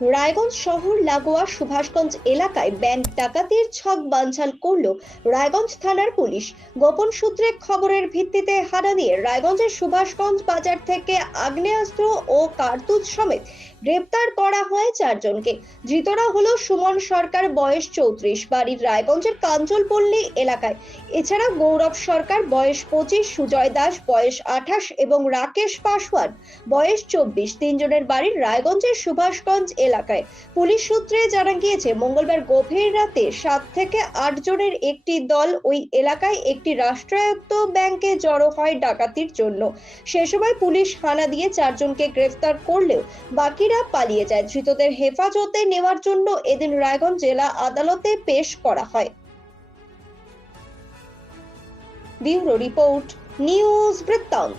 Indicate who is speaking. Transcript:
Speaker 1: রায়গঞ্জ শহর লাগোয়া সুভাষগঞ্জ এলাকায় ব্যাংক ডাকাতির ছক বানচাল করল রায়গঞ্জ থানার পুলিশ। গোপন সূত্রে খবরের ভিত্তিতে হানা দিয়ে রায়গঞ্জের সুভাষগঞ্জ বাজার থেকে আগ্নেয়াস্ত্র ও কার্তুজ সমেত গ্রেপ্তার করা হয় চারজনকে। ধৃতরা হলো সুমন সরকার, বয়স চৌত্রিশ বাড়ির রায়গঞ্জের কাঞ্চলপল্লী এলাকায়। এছাড়া গৌরব সরকার, বয়স পঁচিশ, সুজয় দাস, বয়স আঠাশ এবং রাকেশ পাসওয়ান, বয়স চব্বিশ। তিনজনের বাড়ির রায়গঞ্জের সুভাষগঞ্জ এলাকায়। পুলিশ সূত্রে জানা গিয়েছে, মঙ্গলবার গভীর রাতে সাত থেকে আট জনের একটি দল ওই এলাকায় একটি রাষ্ট্রায়ত্ত ব্যাংকে জড়ো হয় ডাকাতির জন্য। সে সময় পুলিশ হানা দিয়ে চারজনকে গ্রেফতার করলেও বাকিরা পালিয়ে যায়। ধৃতদের হেফাজতে নেওয়ার জন্য এদিন রায়গঞ্জ জেলা আদালতে পেশ করা হয়। ব্যুরো রিপোর্ট, নিউজ বৃত্তান্ত।